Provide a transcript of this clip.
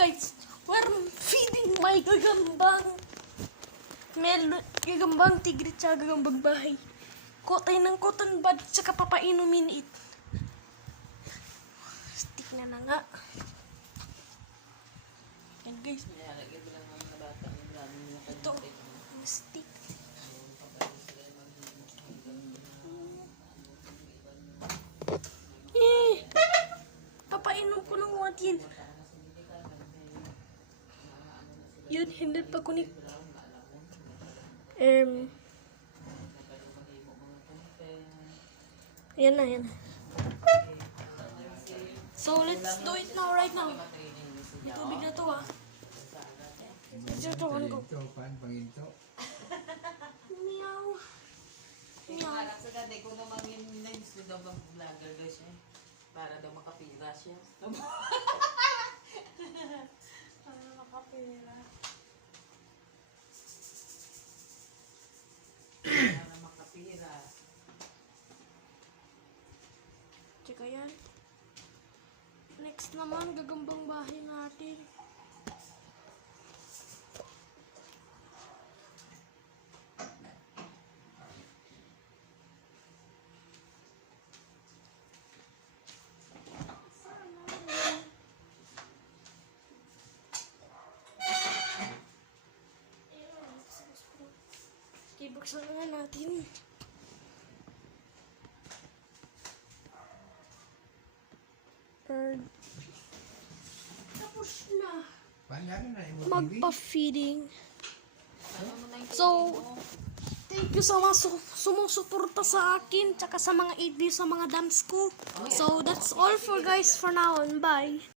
guys, we're feeding my gagambang. Gagambang tigre tsaka gagambang bahay. Kotay ng cotton bud tsaka papainumin it. Stick na nga. Yan guys. Ito, ang stick. Papainom ko ng watin. Yun, hindi pa kunik. Yan na. So, let's do it now, right now. May tubig na to, ha. Let's do it, go. Meow. Harap sa ganda, kung naman yung gusto daw mag-vlogger daw siya. Para daw makapira siya. Para makapira. Para makapira. Tsaka yan. Next naman, gagambang bahay natin. Buksan na natin. Tapos na. Magpa-feeding. So, thank you so much sumusuporta sa akin tsaka sa mga idea sa mga dance ko. So, that's all for guys for now. Bye.